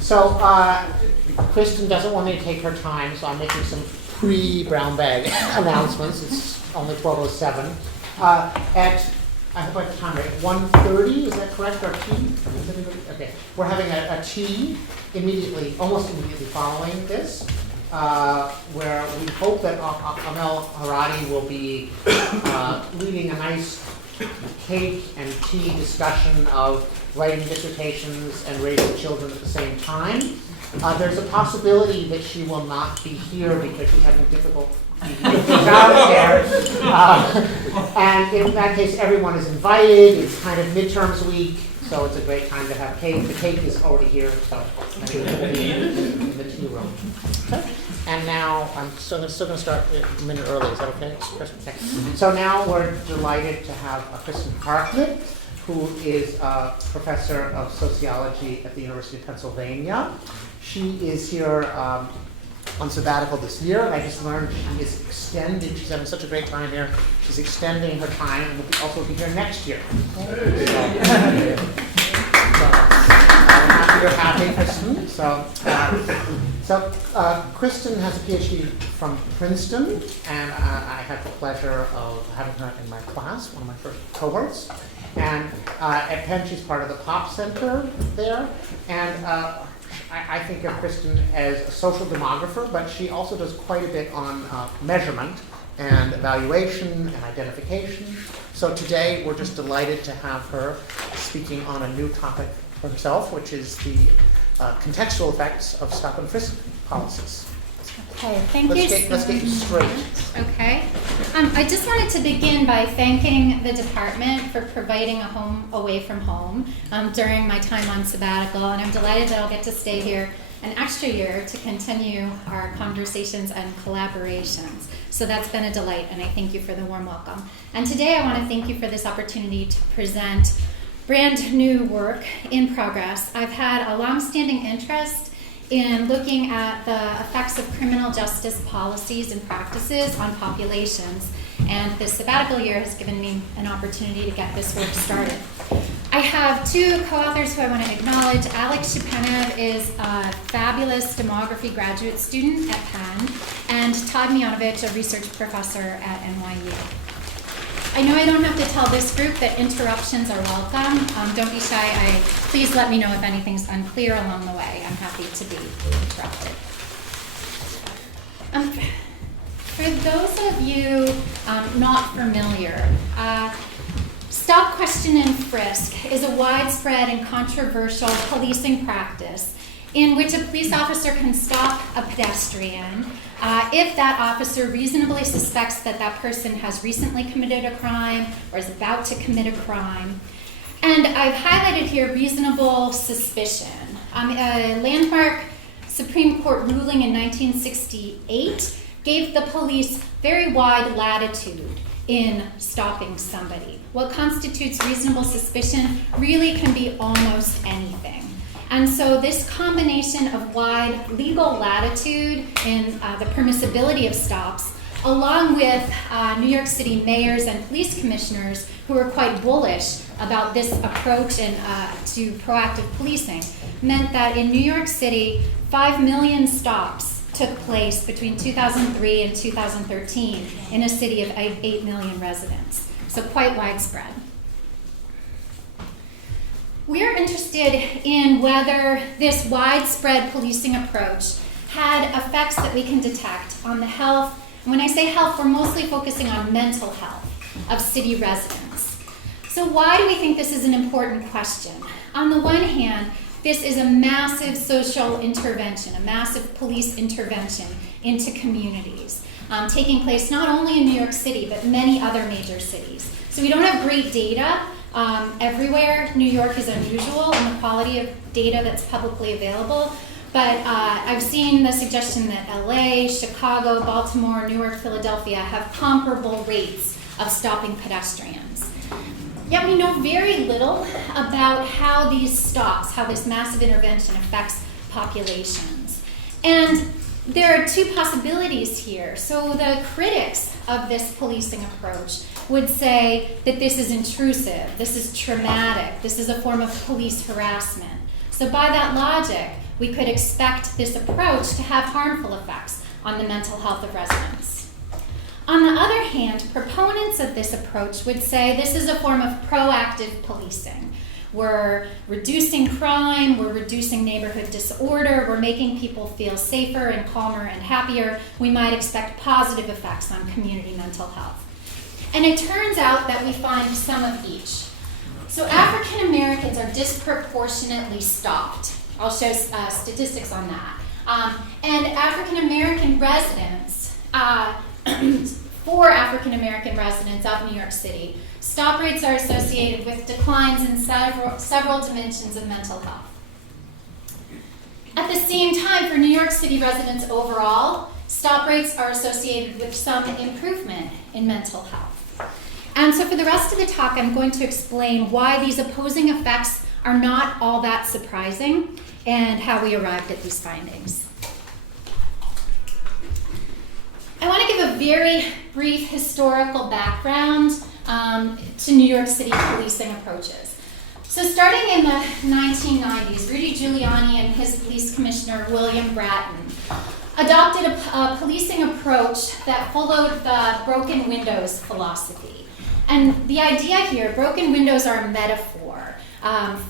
So, Kristen doesn't want me to take her time, so I'm making some pre-brown bag announcements. It's only 12:07. I hope I have time right. 1:30, is that correct? Our tea? Okay. We're having a tea immediately, almost immediately following this, where we hope that Amel Haradi will be leading a nice cake and tea discussion of writing dissertations and raising children at the same time. There's a possibility that she will not be here because she's having difficulty with childcare. And in that case, everyone is invited. It's kind of midterms week, so it's a great time to have cake. The cake is already here, so in the tea room. Okay. And now, I'm still going to start a minute early. Is that okay? Okay. So now we're delighted to have Kristen Harknett, who is a professor of sociology at the University of Pennsylvania. She is here on sabbatical this year, and I just learned she is extending. She's having such a great time here. She's extending her time, and will also be here next year. I'm happy you're happy, Kristen. So Kristen has a PhD from Princeton, and I had the pleasure of having her in my class, one of my first cohorts. And at Penn, she's part of the Pop Center there, and I think of Kristen as a social demographer, but she also does quite a bit on measurement and evaluation and identification. So today, we're just delighted to have her speaking on a new topic for herself, which is the contextual effects of stop and frisk policies. Okay, thank you. Let's get you straight. Okay. I just wanted to begin by thanking the department for providing a home away from home during my time on sabbatical, and I'm delighted that I'll get to stay here an extra year to continue our conversations and collaborations. So that's been a delight, and I thank you for the warm welcome. And today I want to thank you for this opportunity to present brand new work in progress. I've had a long-standing interest in looking at the effects of criminal justice policies and practices on populations, and this sabbatical year has given me an opportunity to get this work started. I have two co-authors who I want to acknowledge. Alex Shpenev is a fabulous demography graduate student at Penn, and Todd Mijanovich, a research professor at NYU. I know I don't have to tell this group that interruptions are welcome. Don't be shy. Please let me know if anything's unclear along the way. I'm happy to be interrupted. For those of you not familiar, stop, question, and frisk is a widespread and controversial policing practice in which a police officer can stop a pedestrian if that officer reasonably suspects that that person has recently committed a crime or is about to commit a crime. And I've highlighted here reasonable suspicion. A landmark Supreme Court ruling in 1968 gave the police very wide latitude in stopping somebody. What constitutes reasonable suspicion really can be almost anything. And so this combination of wide legal latitude in the permissibility of stops, along with New York City mayors and police commissioners who are quite bullish about this approach and to proactive policing, meant that in New York City, 5 million stops took place between 2003 and 2013 in a city of 8 million residents. So quite widespread. We're interested in whether this widespread policing approach had effects that we can detect on the health. And when I say health, we're mostly focusing on mental health of city residents. So why do we think this is an important question? On the one hand, this is a massive social intervention, a massive police intervention into communities, taking place not only in New York City, but many other major cities. So we don't have great data everywhere. New York is unusual in the quality of data that's publicly available, but I've seen the suggestion that LA, Chicago, Baltimore, Newark, Philadelphia have comparable rates of stopping pedestrians. Yet we know very little about how these stops, how this massive intervention affects populations. And there are two possibilities here. So the critics of this policing approach would say that this is intrusive, this is traumatic, this is a form of police harassment. So by that logic, we could expect this approach to have harmful effects on the mental health of residents. On the other hand, proponents of this approach would say this is a form of proactive policing. We're reducing crime, we're reducing neighborhood disorder, we're making people feel safer and calmer and happier. We might expect positive effects on community mental health. And it turns out that we find some of each. So African Americans are disproportionately stopped. I'll show statistics on that. And African American residents, for African American residents of New York City, stop rates are associated with declines in several dimensions of mental health. At the same time, for New York City residents overall, stop rates are associated with some improvement in mental health. And so for the rest of the talk, I'm going to explain why these opposing effects are not all that surprising and how we arrived at these findings. I want to give a very brief historical background to New York City policing approaches. So starting in the 1990s, Rudy Giuliani and his police commissioner, William Bratton, adopted a policing approach that followed the broken windows philosophy. And the idea here, broken windows are a metaphor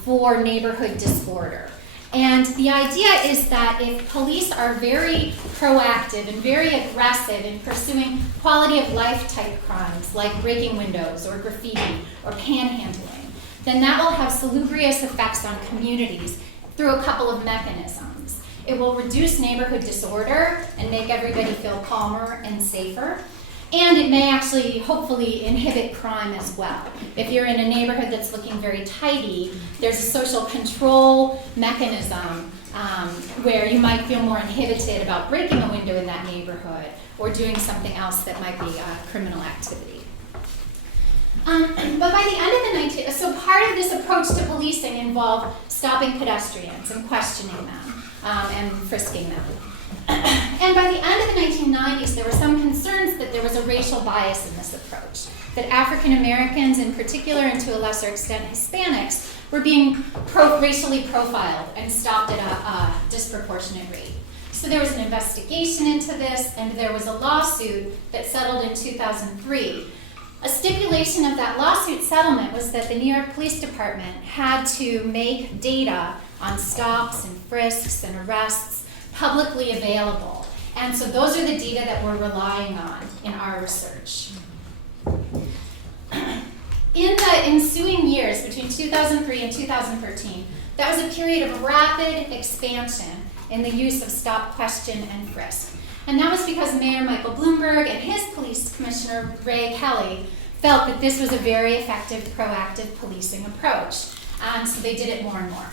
for neighborhood disorder. And the idea is that if police are very proactive and very aggressive in pursuing quality of life type crimes like breaking windows or graffiti or panhandling, then that will have salubrious effects on communities through a couple of mechanisms. It will reduce neighborhood disorder and make everybody feel calmer and safer. And it may actually, hopefully, inhibit crime as well. If you're in a neighborhood that's looking very tidy, there's a social control mechanism where you might feel more inhibited about breaking a window in that neighborhood or doing something else that might be criminal activity. But by the end of the so part of this approach to policing involved stopping pedestrians and questioning them and frisking them. And by the end of the 1990s, there were some concerns that there was a racial bias in this approach, that African Americans in particular, and to a lesser extent Hispanics, were being racially profiled and stopped at a disproportionate rate. So there was an investigation into this, and there was a lawsuit that settled in 2003. A stipulation of that lawsuit settlement was that the New York Police Department had to make data on stops and frisks and arrests publicly available. And so those are the data that we're relying on in our research. In the ensuing years, between 2003 and 2013, that was a period of rapid expansion in the use of stop, question, and frisk. And that was because Mayor Michael Bloomberg and his police commissioner, Ray Kelly, felt that this was a very effective, proactive policing approach. And so they did it more and more.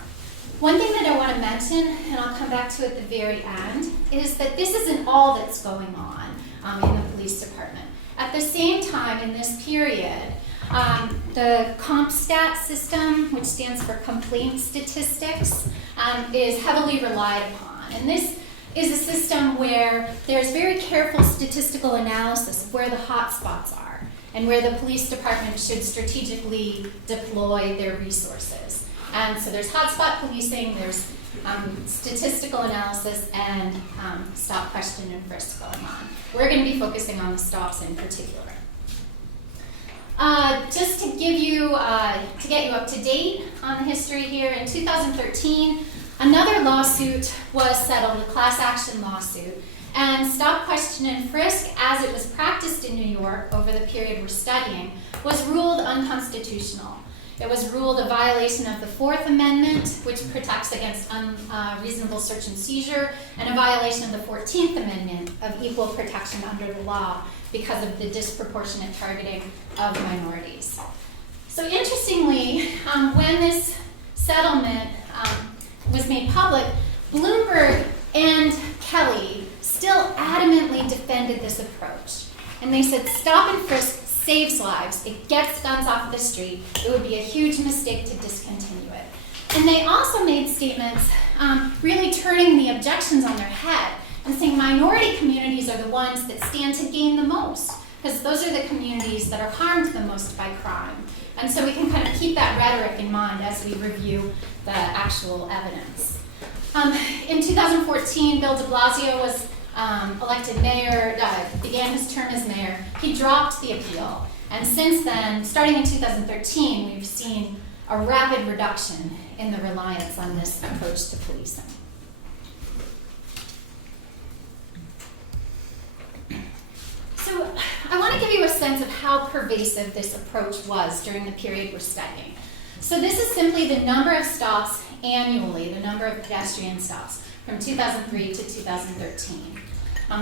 One thing that I want to mention, and I'll come back to at the very end, is that this isn't all that's going on in the police department. At the same time, in this period, the CompStat system, which stands for complaint statistics, is heavily relied upon. And this is a system where there's very careful statistical analysis of where the hot spots are and where the police department should strategically deploy their resources. And so there's hotspot policing, there's statistical analysis, and stop, question, and frisk going on. We're going to be focusing on the stops in particular. Just to give you, to get you up to date on the history here, in 2013, another lawsuit was settled, a class action lawsuit, and stop, question, and frisk, as it was practiced in New York over the period we're studying, was ruled unconstitutional. It was ruled a violation of the Fourth Amendment, which protects against unreasonable search and seizure, and a violation of the 14th Amendment of equal protection under the law because of the disproportionate targeting of minorities. So interestingly, when this settlement was made public, Bloomberg and Kelly still adamantly defended this approach. And they said, stop and frisk saves lives. It gets guns off the street. It would be a huge mistake to discontinue it. And they also made statements really turning the objections on their head and saying minority communities are the ones that stand to gain the most, because those are the communities that are harmed the most by crime. And so we can kind of keep that rhetoric in mind as we review the actual evidence. In 2014, Bill de Blasio was elected mayor, began his term as mayor. He dropped the appeal. And since then, starting in 2013, we've seen a rapid reduction in the reliance on this approach to policing. So I want to give you a sense of how pervasive this approach was during the period we're studying. So this is simply the number of stops annually, the number of pedestrian stops from 2003 to 2013.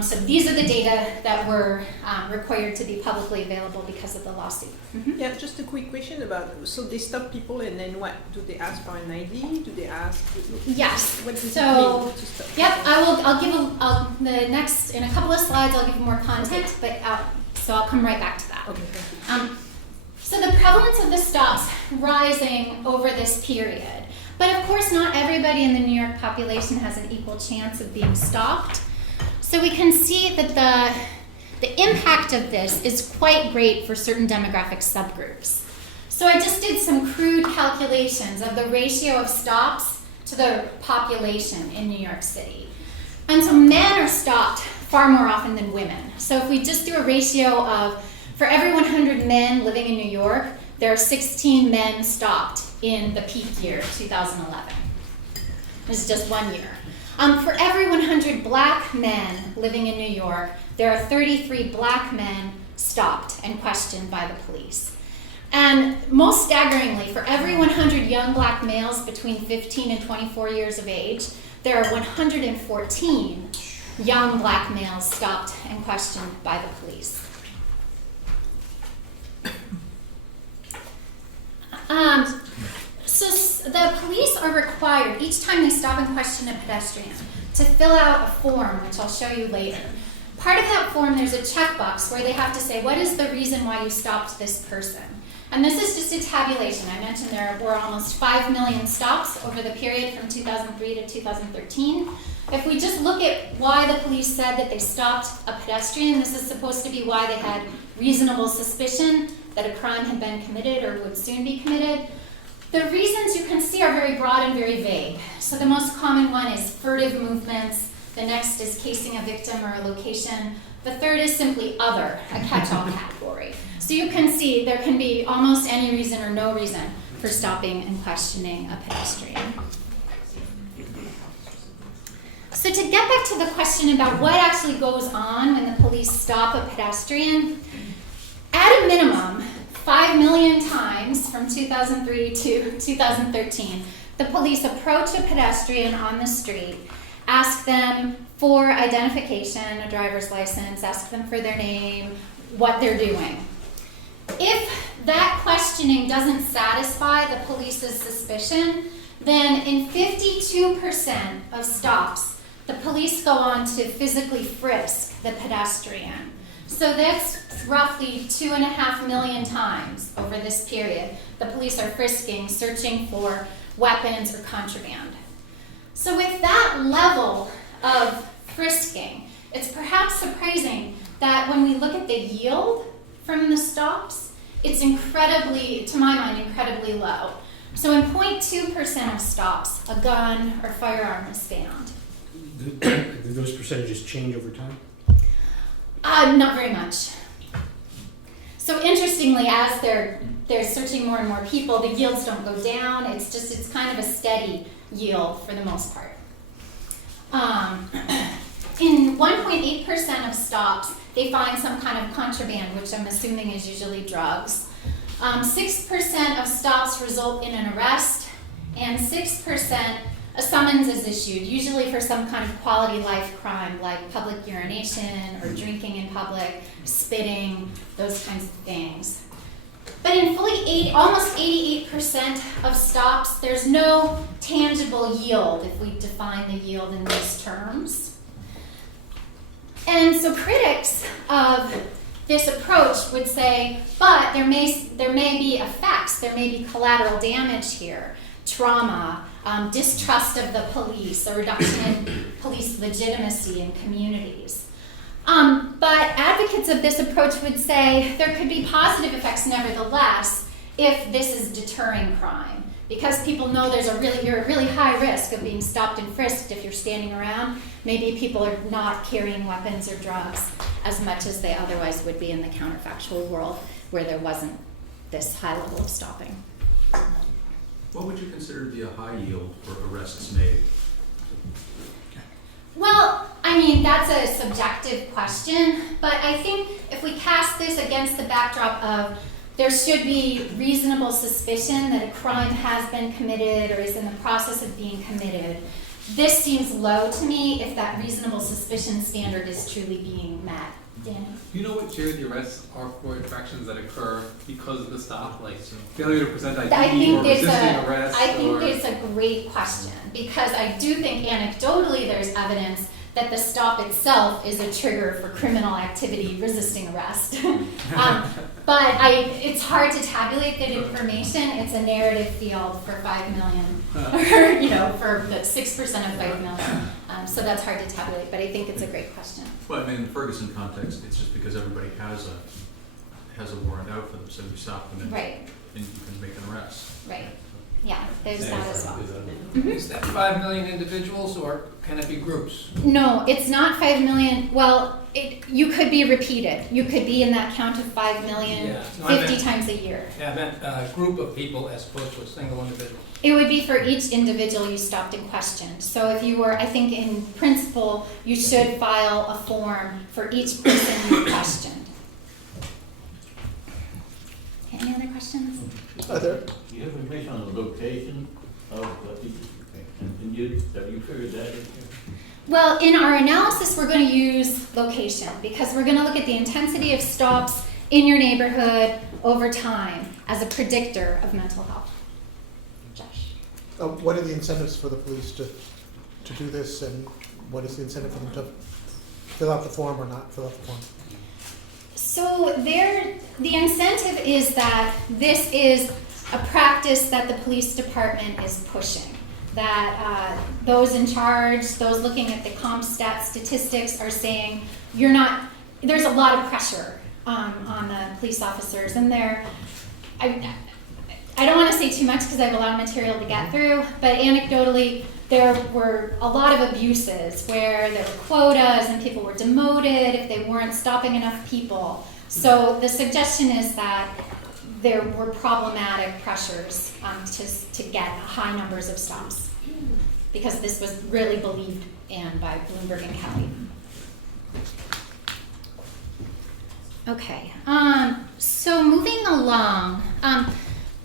So these are the data that were required to be publicly available because of the lawsuit. Mm-hmm. Yeah, just a quick question about, so they stop people and then what? Do they ask for an ID? Do they ask? Yes. What does so, it mean to stop yep, people? I'll give the next, in a couple of slides, I'll give more context, Okay. but so I'll come right back to that. Okay, thank you. So the prevalence of the stops rising over this period. But of course, not everybody in the New York population has an equal chance of being stopped. So we can see that the impact of this is quite great for certain demographic subgroups. So I just did some crude calculations of the ratio of stops to the population in New York City. And so men are stopped far more often than women. So if we just do a ratio of, for every 100 men living in New York, there are 16 men stopped in the peak year, 2011. This is just 1 year. For every 100 black men living in New York, there are 33 black men stopped and questioned by the police. And most staggeringly, for every 100 young black males between 15 and 24 years of age, there are 114 young black males stopped and questioned by the police. So the police are required, each time they stop and question a pedestrian, to fill out a form, which I'll show you later. Part of that form, there's a checkbox where they have to say, what is the reason why you stopped this person? And this is just a tabulation. I mentioned there were almost 5 million stops over the period from 2003 to 2013. If we just look at why the police said that they stopped a pedestrian, this is supposed to be why they had reasonable suspicion that a crime had been committed or would soon be committed. The reasons you can see are very broad and very vague. So the most common one is furtive movements. The next is casing a victim or a location. The third is simply other, a catch-all category. So you can see there can be almost any reason or no reason for stopping and questioning a pedestrian. So to get back to the question about what actually goes on when the police stop a pedestrian, at a minimum, 5 million times from 2003 to 2013, the police approach a pedestrian on the street, ask them for identification, a driver's license, ask them for their name, what they're doing. If that questioning doesn't satisfy the police's suspicion, then in 52% of stops, the police go on to physically frisk the pedestrian. So that's roughly 2.5 million times over this period. The police are frisking, searching for weapons or contraband. So with that level of frisking, it's perhaps surprising that when we look at the yield from the stops, it's incredibly, to my mind, incredibly low. So in 0.2% of stops, a gun or firearm is found. Do those percentages change over time? Not very much. So interestingly, as they're searching more and more people, the yields don't go down. It's kind of a steady yield for the most part. In 1.8% of stops, they find some kind of contraband, which I'm assuming is usually drugs. 6% of stops result in an arrest, and 6% a summons is issued, usually for some kind of quality life crime like public urination or drinking in public, spitting, those kinds of things. But in almost 88% of stops, there's no tangible yield if we define the yield in these terms. And so critics of this approach would say, but there may be effects, there may be collateral damage here, trauma, distrust of the police, a reduction in police legitimacy in communities. But advocates of this approach would say there could be positive effects nevertheless, if this is deterring crime. Because people know you're a really high risk of being stopped and frisked if you're standing around. Maybe people are not carrying weapons or drugs as much as they otherwise would be in the counterfactual world where there wasn't this high level of stopping. What would you consider to be a high yield for arrests made? Well, I mean, that's a subjective question, but I think if we cast this against the backdrop of there should be reasonable suspicion that a crime has been committed or is in the process of being committed, this seems low to me if that reasonable suspicion standard is truly being met. Dan? Do you know what tier the arrests are for infractions that occur because of the stop, like failure to present ID or resisting arrest? I think it's a great question because I do think anecdotally there's evidence that the stop itself is a trigger for criminal activity resisting arrest. But it's hard to tabulate that information. It's a narrative field for 5 million, or for the 6% of 5 million. So that's hard to tabulate, but I think it's a great question. Well, I mean, in the Ferguson context, it's just because everybody has a warrant out for them, so you stop them and, Right. and you can make an arrest. Right. Yeah, there's that as well. Is that 5 million individuals or can it be groups? No, it's not 5 million. Well, you could be repeated. You could be in that count of 5 million Yeah. No, I 50 meant- times a year. Yeah, I meant a group of people as opposed to a single individual. It would be for each individual you stopped and questioned. So if you were, I think in principle, you should file a form for each person you questioned. Okay, any other questions? Are there, Do you have information on the location of what these, and have you figured that in? Well, in our analysis, we're going to use location because we're going to look at the intensity of stops in your neighborhood over time as a predictor of mental health. Josh. what are the incentives for the police to do this, and what is the incentive for them to fill out the form or not fill out the form? So the incentive is that this is a practice that the police department is pushing. That those in charge, those looking at the CompStat statistics are saying there's a lot of pressure on the police officers, and I don't want to say too much because I have a lot of material to get through, but anecdotally, there were a lot of abuses where there were quotas and people were demoted if they weren't stopping enough people. So the suggestion is that there were problematic pressures to get high numbers of stops because this was really believed in by Bloomberg and Kelly. Okay, so moving along.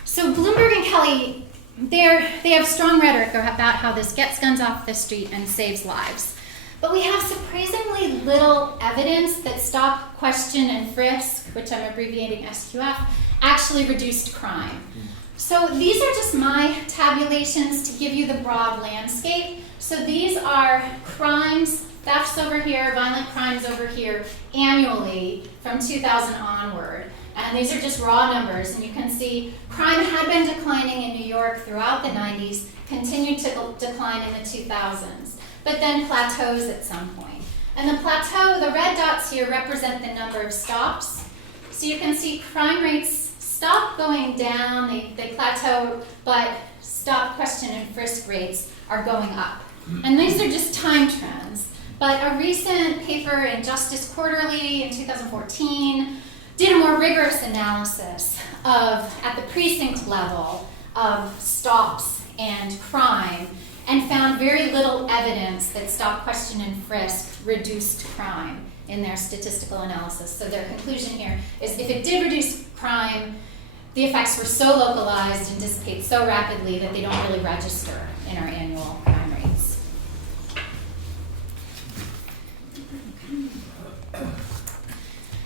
So Bloomberg and Kelly, they have strong rhetoric about how this gets guns off the street and saves lives. But we have surprisingly little evidence that stop, question, and frisk, which I'm abbreviating SQF, actually reduced crime. So these are just my tabulations to give you the broad landscape. So these are crimes, thefts over here, violent crimes over here, annually from 2000 onward. And these are just raw numbers, and you can see crime had been declining in New York throughout the 90s, continued to decline in the 2000s, but then plateaus at some point. And the plateau, the red dots here represent the number of stops. So you can see crime rates stop going down, they plateau, but stop, question, and frisk rates are going up. And these are just time trends. But a recent paper in Justice Quarterly in 2014 did a more rigorous analysis at the precinct level of stops and crime and found very little evidence that stop, question, and frisk reduced crime in their statistical analysis. So their conclusion here is if it did reduce crime, the effects were so localized and dissipate so rapidly that they don't really register in our annual crime rates.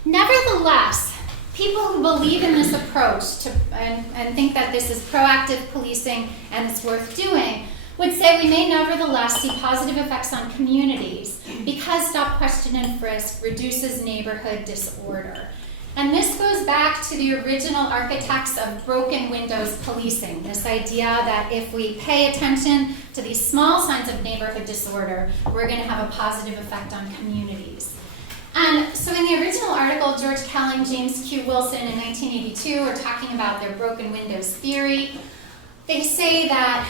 Nevertheless, people who believe in this approach and think that this is proactive policing and it's worth doing would say we may nevertheless see positive effects on communities because stop, question, and frisk reduces neighborhood disorder. And this goes back to the original architects of broken windows policing, this idea that if we pay attention to these small signs of neighborhood disorder, we're going to have a positive effect on communities. And so in the original article, George Kelling, James Q. Wilson in 1982 are talking about their broken windows theory. They say that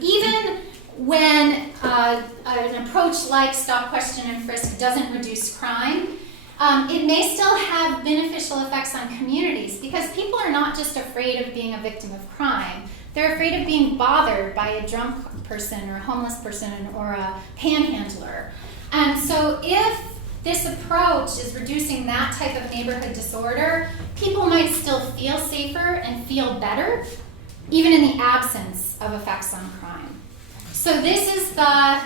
even when an approach like stop, question, and frisk doesn't reduce crime, it may still have beneficial effects on communities because people are not just afraid of being a victim of crime. They're afraid of being bothered by a drunk person or a homeless person or a panhandler. And so if this approach is reducing that type of neighborhood disorder, people might still feel safer and feel better, even in the absence of effects on crime. So this is the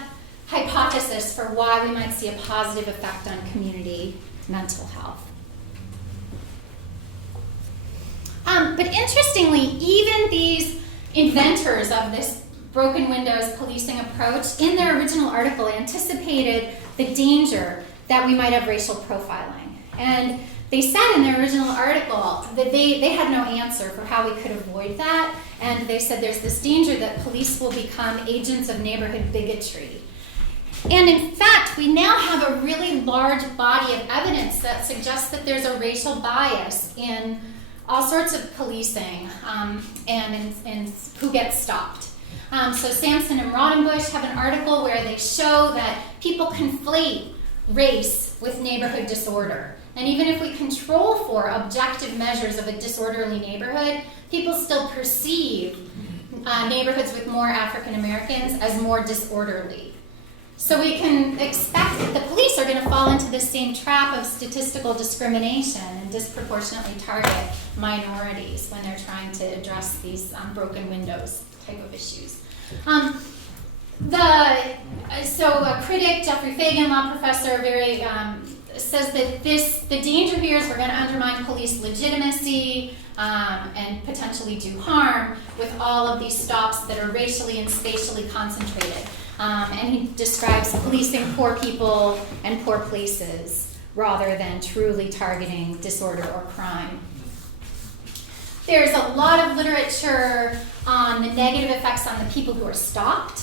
hypothesis for why we might see a positive effect on community mental health. But interestingly, even these inventors of this broken windows policing approach, in their original article, anticipated the danger that we might have racial profiling. And they said in their original article that they had no answer for how we could avoid that. And they said there's this danger that police will become agents of neighborhood bigotry. And in fact, we now have a really large body of evidence that suggests that there's a racial bias in all sorts of policing and in who gets stopped. So Sampson and Rodenbush have an article where they show that people conflate race with neighborhood disorder. And even if we control for objective measures of a disorderly neighborhood, people still perceive neighborhoods with more African Americans as more disorderly. So we can expect that the police are going to fall into the same trap of statistical discrimination and disproportionately target minorities when they're trying to address these broken windows type of issues. So a critic, Jeffrey Fagan, law professor, says that the danger here is we're going to undermine police legitimacy and potentially do harm with all of these stops that are racially and spatially concentrated. And he describes policing poor people and poor places rather than truly targeting disorder or crime. There's a lot of literature on the negative effects on the people who are stopped.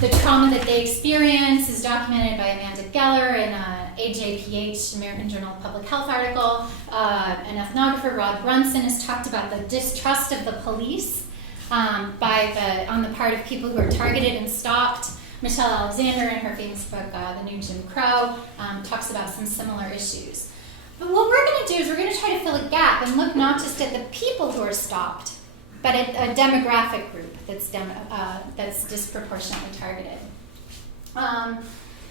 The trauma that they experience is documented by Amanda Geller in an AJPH, American Journal of Public Health article. An ethnographer, Rod Brunson, has talked about the distrust of the police on the part of people who are targeted and stopped. Michelle Alexander, in her famous book, The New Jim Crow, talks about some similar issues. But what we're going to do is we're going to try to fill a gap and look not just at the people who are stopped, but at a demographic group that's disproportionately targeted.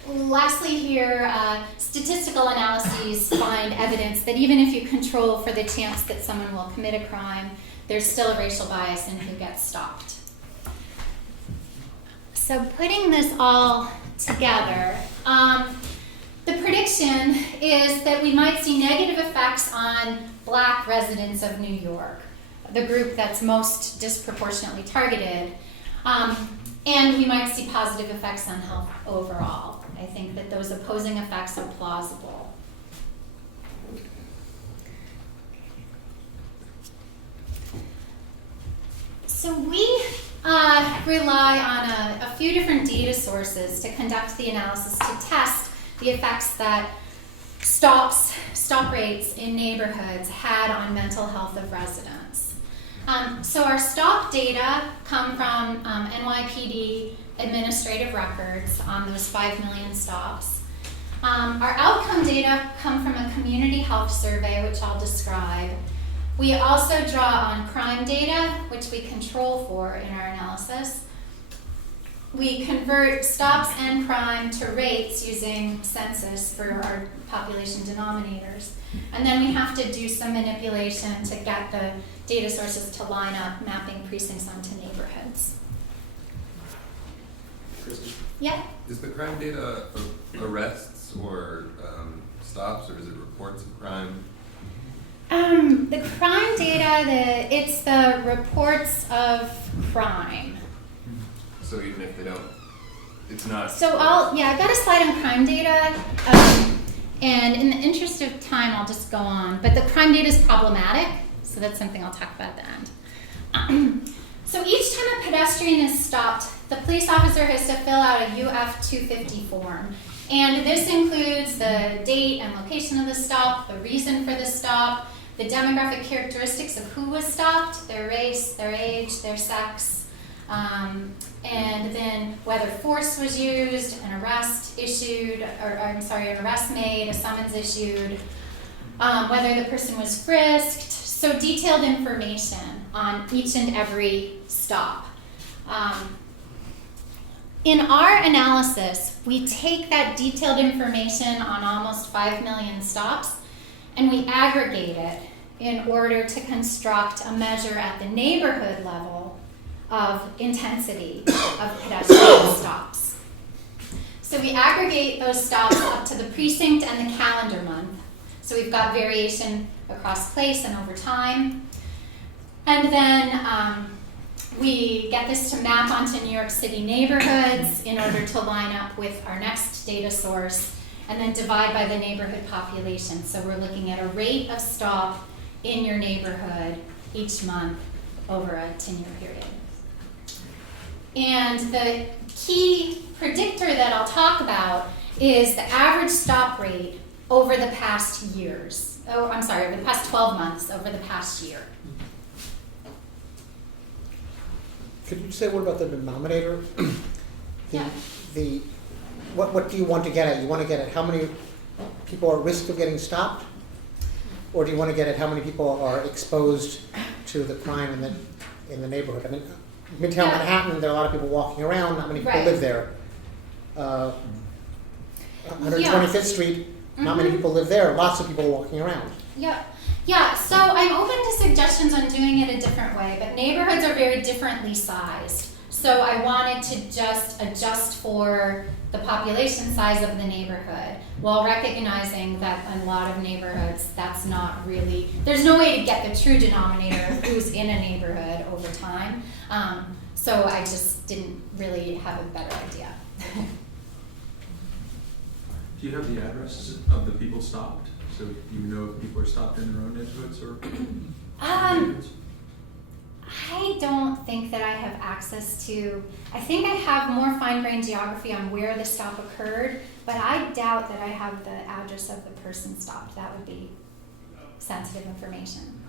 Lastly here, statistical analyses find evidence that even if you control for the chance that someone will commit a crime, there's still a racial bias in who gets stopped. So putting this all together, the prediction is that we might see negative effects on Black residents of New York, the group that's most disproportionately targeted, and we might see positive effects on health overall. I think that those opposing effects are plausible. So we rely on a few different data sources to conduct the analysis to test the effects that stop rates in neighborhoods had on mental health of residents. So our stop data come from NYPD administrative records on those 5 million stops. Our outcome data come from a community health survey, which I'll describe. We also draw on crime data, which we control for in our analysis. We convert stops and crime to rates using census for our population denominators. And then we have to do some manipulation to get the data sources to line up, mapping precincts onto neighborhoods. Kristen, Yeah? is the crime data arrests or stops, or is it reports of crime? The crime data, it's the reports of crime. So even if they don't, it's not. So I've got a slide on crime data, and in the interest of time, I'll just go on. But the crime data is problematic, so that's something I'll talk about at the end. So each time a pedestrian is stopped, the police officer has to fill out a UF-250 form. And this includes the date and location of the stop, the reason for the stop, the demographic characteristics of who was stopped, their race, their age, their sex, and then whether force was used, an arrest issued, an arrest made, a summons issued, whether the person was frisked. So detailed information on each and every stop. In our analysis, we take that detailed information on almost 5 million stops and we aggregate it in order to construct a measure at the neighborhood level of intensity of pedestrian stops. So we aggregate those stops up to the precinct and the calendar month. So we've got variation across place and over time. And then we get this to map onto New York City neighborhoods in order to line up with our next data source, and then divide by the neighborhood population. So we're looking at a rate of stop in your neighborhood each month over a 10-year period. And the key predictor that I'll talk about is the average stop rate over the past years. Over the past 12 months, over the past year. Could you say a word about the denominator? Yeah. What do you want to get at? You want to get at how many people are at risk of getting stopped? Or do you want to get at how many people are exposed to the crime in the neighborhood? I mean, Midtown Manhattan, there are a lot of people walking around. Not many people live there. 125th Street, not many people live there. Lots of people walking around. Yeah, so I'm open to suggestions on doing it a different way, but neighborhoods are very differently sized. So I wanted to just adjust for the population size of the neighborhood, while recognizing that in a lot of neighborhoods, that's not really, there's no way to get the true denominator of who's in a neighborhood over time. So I just didn't really have a better idea. Do you have the addresses of the people stopped? So you know if people are stopped in their own neighborhoods or neighborhoods? I don't think that I have access to, I think I have more fine-grained geography on where the stop occurred, but I doubt that I have the address of the person stopped. That would be sensitive information.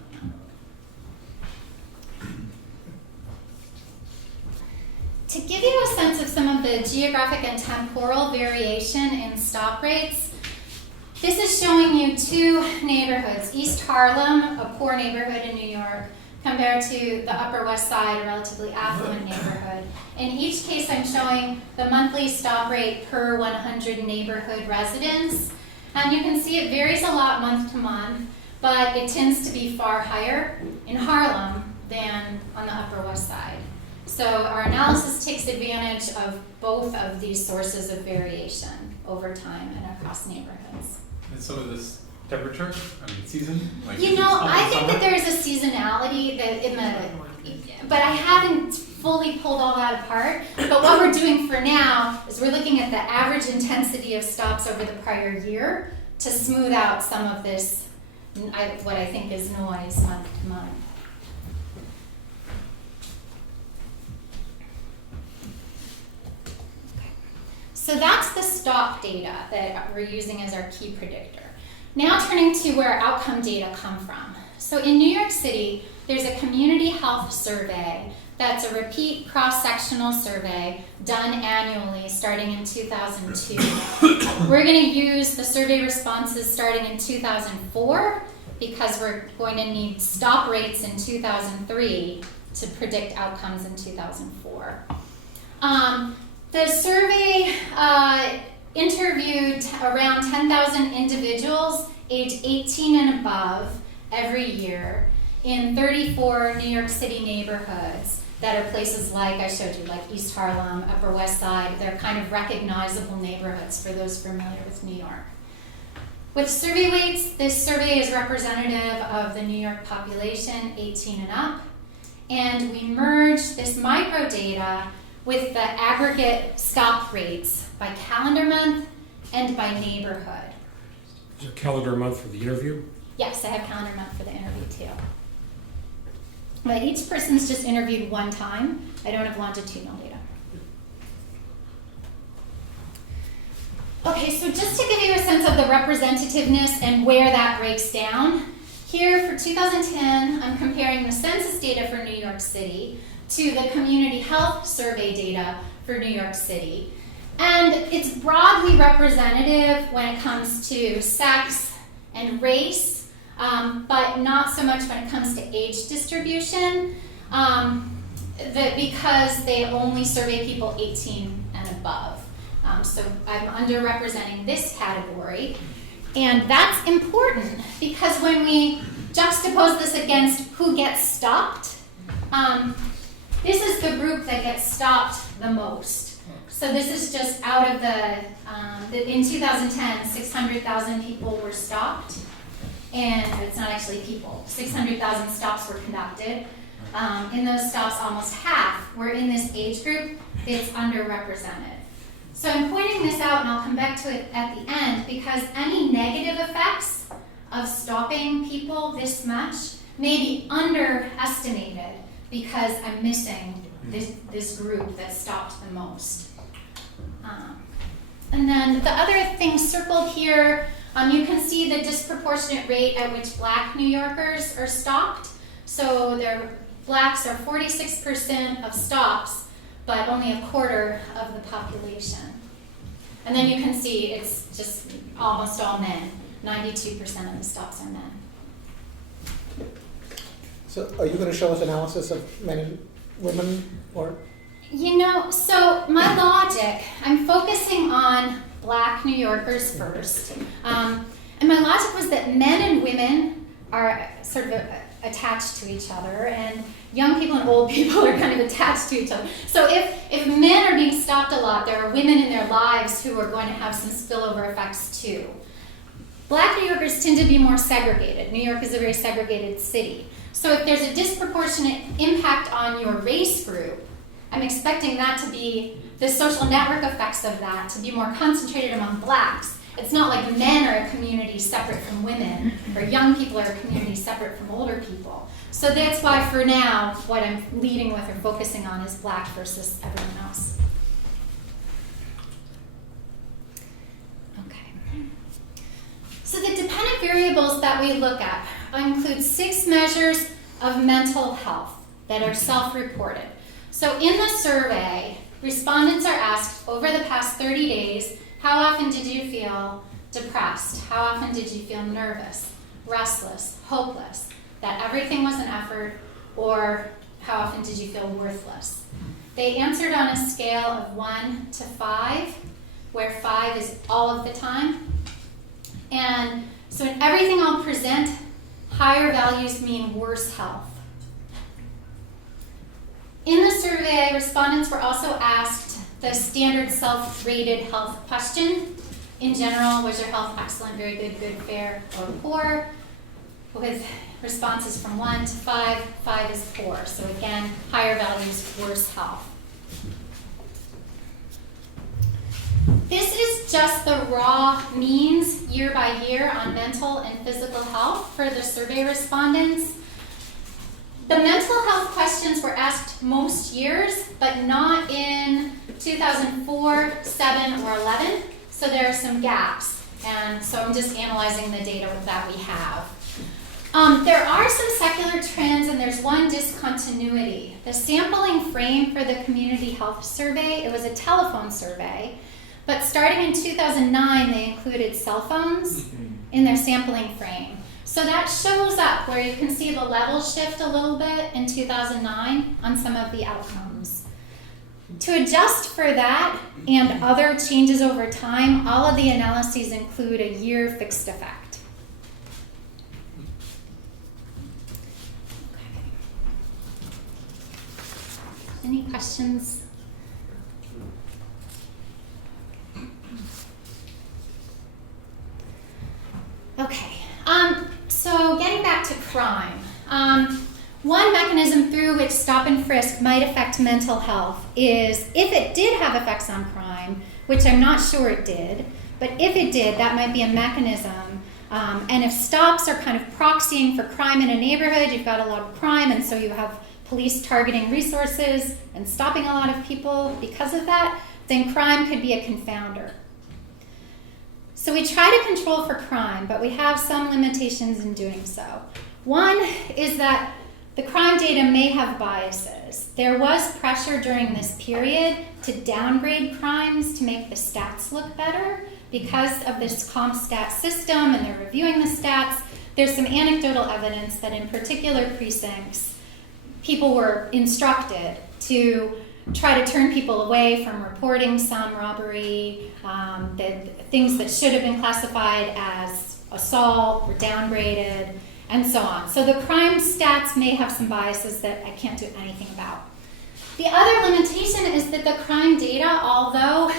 To give you a sense of some of the geographic and temporal variation in stop rates, this is showing you two neighborhoods, East Harlem, a poor neighborhood in New York, compared to the Upper West Side, a relatively affluent neighborhood. In each case, I'm showing the monthly stop rate per 100 neighborhood residents. And you can see it varies a lot month to month, but it tends to be far higher in Harlem than on the Upper West Side. So our analysis takes advantage of both of these sources of variation over time and across neighborhoods. And some of this temperature, season? You know, I think that there is a seasonality that but I haven't fully pulled all that apart. But what we're doing for now is we're looking at the average intensity of stops over the prior year to smooth out some of this, what I think is noise month to month. So that's the stop data that we're using as our key predictor. Now turning to where outcome data come from. So in New York City, there's a community health survey that's a repeat cross-sectional survey done annually starting in 2002. We're going to use the survey responses starting in 2004 because we're going to need stop rates in 2003 to predict outcomes in 2004. The survey interviewed around 10,000 individuals age 18 and above every year in 34 New York City neighborhoods that are places like I showed you, like East Harlem, Upper West Side. They're kind of recognizable neighborhoods for those familiar with New York. With survey weights, this survey is representative of the New York population, 18 and up, and we merge this micro data with the aggregate stop rates by calendar month and by neighborhood. Is there a calendar month for the interview? Yes, I have calendar month for the interview too. But each person's just interviewed one time. I don't have longitudinal data. Okay, so just to give you a sense of the representativeness and where that breaks down, here for 2010, I'm comparing the census data for New York City to the community health survey data for New York City. And it's broadly representative when it comes to sex and race, but not so much when it comes to age distribution, because they only survey people 18 and above. So I'm underrepresenting this category. And that's important because when we juxtapose this against who gets stopped, this is the group that gets stopped the most. So this is just out of in 2010, 600,000 people were stopped. And it's not actually people, 600,000 stops were conducted. In those stops, almost half were in this age group that's underrepresented. So I'm pointing this out, and I'll come back to it at the end, because any negative effects of stopping people this much may be underestimated because I'm missing this group that stopped the most. And then the other things circled here, you can see the disproportionate rate at which Black New Yorkers are stopped. So Blacks are 46% of stops, but only a quarter of the population. And then you can see it's just almost all men. 92% of the stops are men. So are you going to show us analysis of men and women, or? So my logic, I'm focusing on Black New Yorkers first. And my logic was that men and women are sort of attached to each other, and young people and old people are kind of attached to each other. So if men are being stopped a lot, there are women in their lives who are going to have some spillover effects too. Black New Yorkers tend to be more segregated. New York is a very segregated city. So if there's a disproportionate impact on your race group, I'm expecting that to be, the social network effects of that, to be more concentrated among Blacks. It's not like men are a community separate from women, or young people are a community separate from older people. So that's why for now, what I'm leading with or focusing on is Black versus everyone else. Okay. So the dependent variables that we look at include 6 measures of mental health that are self-reported. So in the survey, respondents are asked over the past 30 days, how often did you feel depressed? How often did you feel nervous, restless, hopeless, that everything was an effort, or how often did you feel worthless? They answered on a scale of 1 to 5, where 5 is all of the time. And so in everything I'll present, higher values mean worse health. In the survey, respondents were also asked the standard self-rated health question. In general, was your health excellent, very good, good, fair, or poor? With responses from 1 to 5, 5 is poor. So again, higher values, worse health. This is just the raw means year by year on mental and physical health for the survey respondents. The mental health questions were asked most years, but not in 2004, 7, or 11. So there are some gaps. And so I'm just analyzing the data that we have. There are some secular trends, and there's one discontinuity. The sampling frame for the community health survey, it was a telephone survey, but starting in 2009, they included cell phones in their sampling frame. So that shows up where you can see the level shift a little bit in 2009 on some of the outcomes. To adjust for that and other changes over time, all of the analyses include a year fixed effect. Okay. Any questions? Okay. So getting back to crime, one mechanism through which stop and frisk might affect mental health is if it did have effects on crime, which I'm not sure it did, but if it did, that might be a mechanism. And if stops are kind of proxying for crime in a neighborhood, you've got a lot of crime, and so you have police targeting resources and stopping a lot of people because of that, then crime could be a confounder. So we try to control for crime, but we have some limitations in doing so. One is that the crime data may have biases. There was pressure during this period to downgrade crimes to make the stats look better because of this comp stat system, and they're reviewing the stats. There's some anecdotal evidence that in particular precincts, people were instructed to try to turn people away from reporting some robbery, things that should have been classified as assault were downgraded, and so on. So the crime stats may have some biases that I can't do anything about. The other limitation is that the crime data, although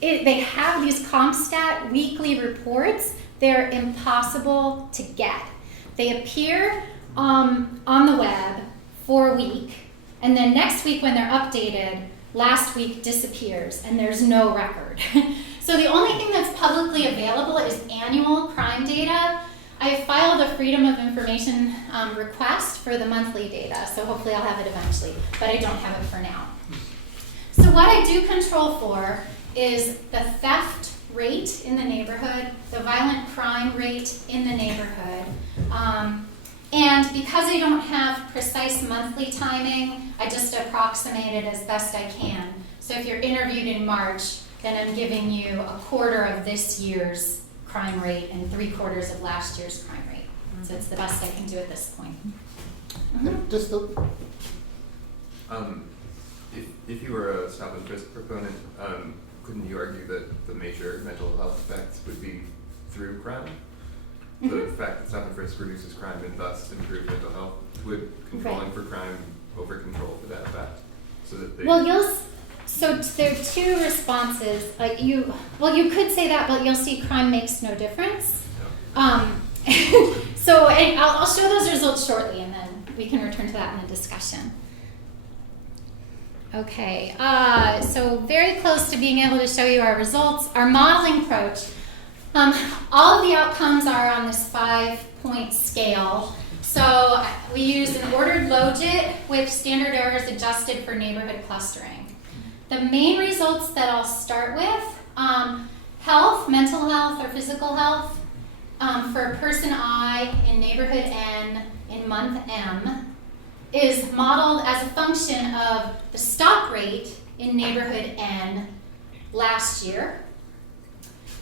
they have these CompStat weekly reports, they're impossible to get. They appear on the web for a week, and then next week when they're updated, last week disappears and there's no record. So the only thing that's publicly available is annual crime data. I filed a Freedom of Information request for the monthly data, so hopefully I'll have it eventually, but I don't have it for now. So what I do control for is the theft rate in the neighborhood, the violent crime rate in the neighborhood, and because I don't have precise monthly timing, I just approximate it as best I can. So if you're interviewed in March, then I'm giving you a quarter of this year's crime rate and 3/4 of last year's crime rate. So it's the best I can do at this point. Mm-hmm. Just the, If you were a stop and frisk proponent, couldn't you argue that the major mental health effects would be through crime? The fact that stop and frisk reduces crime and thus improves mental health, would controlling for crime over control for that effect? So that they So there are two responses. You could say that, but you'll see crime makes no difference. So and I'll show those results shortly, and then we can return to that in the discussion. Okay, so very close to being able to show you our results. Our modeling approach, all of the outcomes are on this 5-point scale. So we use an ordered logit with standard errors adjusted for neighborhood clustering. The main results that I'll start with, health, mental health or physical health, for person I in neighborhood N in month M, is modeled as a function of the stop rate in neighborhood N last year,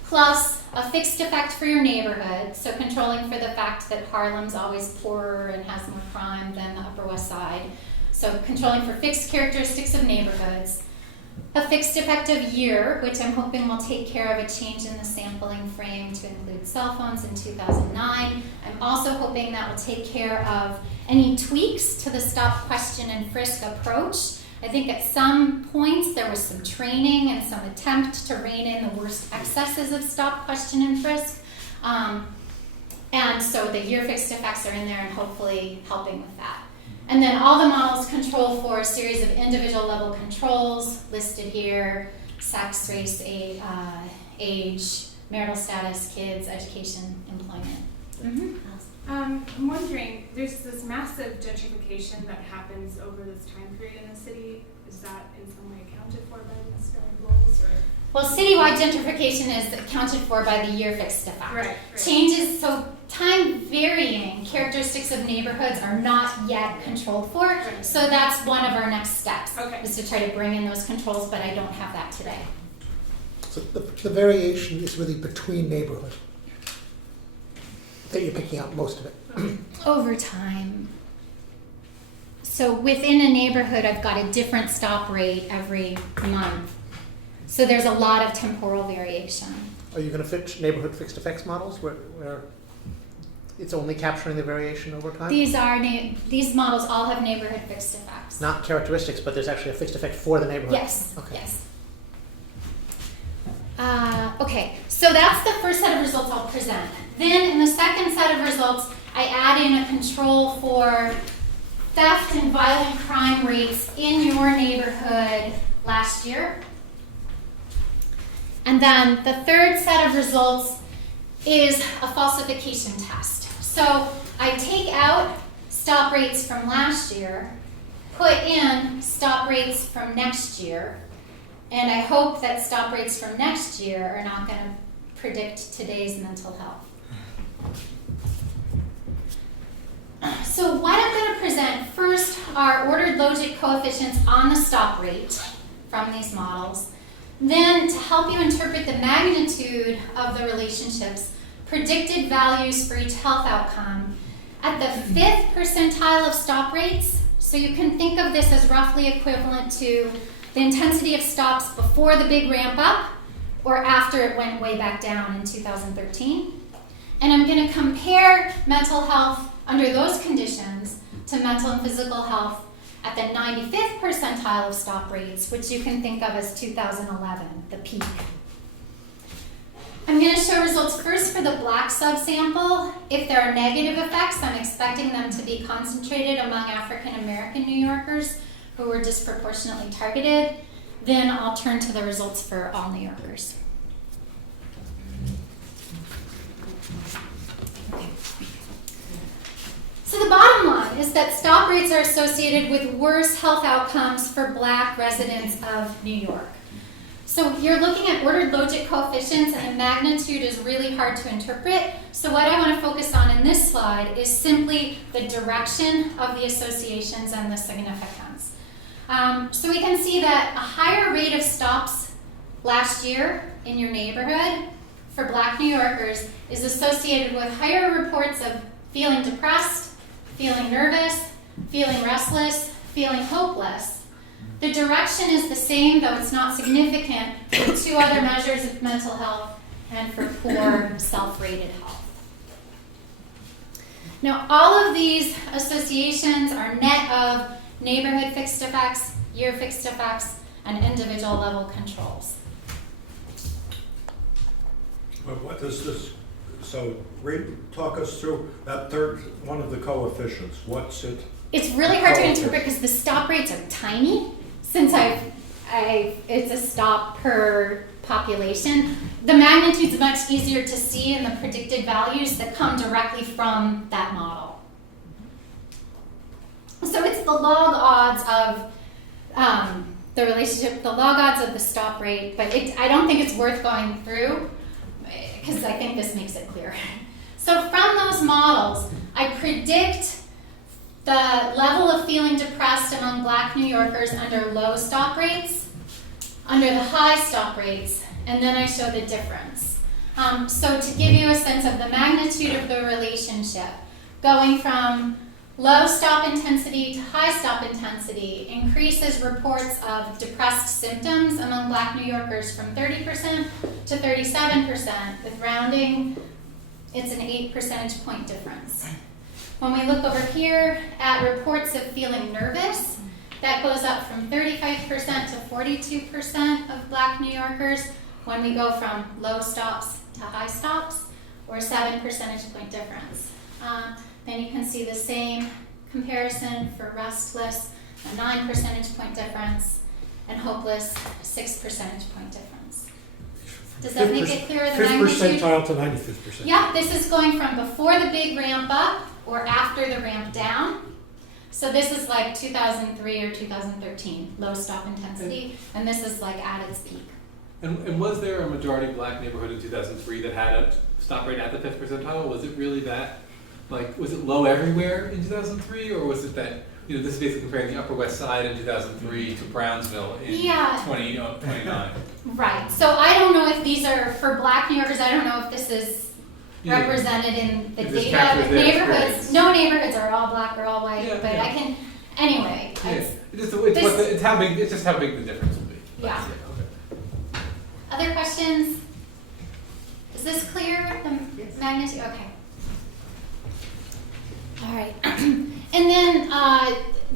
plus a fixed effect for your neighborhood, so controlling for the fact that Harlem's always poorer and has more crime than the Upper West Side, so controlling for fixed characteristics of neighborhoods, a fixed effective year, which I'm hoping will take care of a change in the sampling frame to include cell phones in 2009. I'm also hoping that will take care of any tweaks to the stop, question, and frisk approach. I think at some points there was some training and some attempt to rein in the worst excesses of stop, question, and frisk. And so the year fixed effects are in there and hopefully helping with that. And then all the models control for a series of individual level controls listed here: sex, race, age, marital status, kids, education, employment. Mm-hmm. I'm wondering, there's this massive gentrification that happens over this time period in the city. Is that in some way accounted for by these variables, or? Well, citywide gentrification is accounted for by the year fixed effect. Right. Changes, so time varying characteristics of neighborhoods are not yet controlled for. Right. So that's one of our next steps, Okay. is to try to bring in those controls, but I don't have that today. so the variation is really between neighborhoods that you're picking out most of it. Over time. So within a neighborhood, I've got a different stop rate every month. So there's a lot of temporal variation. Are you going to fit neighborhood fixed effects models where it's only capturing the variation over time? These models all have neighborhood fixed effects. Not characteristics, but there's actually a fixed effect for the neighborhood. Yes. Okay. Yes. Okay, so that's the first set of results I'll present. Then in the second set of results, I add in a control for theft and violent crime rates in your neighborhood last year. And then the third set of results is a falsification test. So I take out stop rates from last year, put in stop rates from next year, and I hope that stop rates from next year are not going to predict today's mental health. So what I'm going to present first are ordered logic coefficients on the stop rate from these models. Then, to help you interpret the magnitude of the relationships, predicted values for each health outcome at the 5th percentile of stop rates. So you can think of this as roughly equivalent to the intensity of stops before the big ramp up or after it went way back down in 2013. And I'm going to compare mental health under those conditions to mental and physical health at the 95th percentile of stop rates, which you can think of as 2011, the peak. I'm going to show results first for the black subsample. If there are negative effects, I'm expecting them to be concentrated among African American New Yorkers who were disproportionately targeted. Then I'll turn to the results for all New Yorkers. So the bottom line is that stop rates are associated with worse health outcomes for Black residents of New York. So you're looking at ordered logic coefficients, and the magnitude is really hard to interpret. So what I want to focus on in this slide is simply the direction of the associations and the significance. So we can see that a higher rate of stops last year in your neighborhood for Black New Yorkers is associated with higher reports of feeling depressed, feeling nervous, feeling restless, feeling hopeless. The direction is the same, though it's not significant, for 2 other measures of mental health and for poor self-rated health. Now, all of these associations are net of neighborhood fixed effects, year fixed effects, and individual level controls. But what does this, so talk us through that third one of the coefficients. What's it? It's really hard to interpret because the stop rates are tiny. Since it's a stop per population, the magnitude's much easier to see in the predicted values that come directly from that model. So it's the log odds of the relationship, the log odds of the stop rate, but I don't think it's worth going through because I think this makes it clear. So from those models, I predict the level of feeling depressed among Black New Yorkers under low stop rates, under the high stop rates, and then I show the difference. So to give you a sense of the magnitude of the relationship, going from low stop intensity to high stop intensity increases reports of depressed symptoms among Black New Yorkers from 30% to 37%. With rounding, it's an 8 percentage point difference. When we look over here at reports of feeling nervous, that goes up from 35% to 42% of Black New Yorkers. When we go from low stops to high stops, or a 7 percentage point difference. Then you can see the same comparison for restless, a 9 percentage point difference, and hopeless, a 6 percentage point difference. Does that make it clearer, the magnitude? 5th percentile to 95th percentile. Yeah, this is going from before the big ramp up or after the ramp down. So this is like 2003 or 2013, low stop intensity, and this is like at its peak. And was there a majority Black neighborhood in 2003 that had a stop rate at the 5th percentile? Was it really that, like, was it low everywhere in 2003, or was it that, you know, this is basically comparing the Upper West Side in 2003 to Brownsville in 2029? Right. So I don't know if these are for Black New Yorkers. I don't know if this is represented in the data. But neighborhoods, no neighborhoods are all Black or all white. But I can, anyway. It's how big. It's just how big the difference will be. Yeah. Okay. Other questions? Is this clear? The magnitude. Okay. All right. And then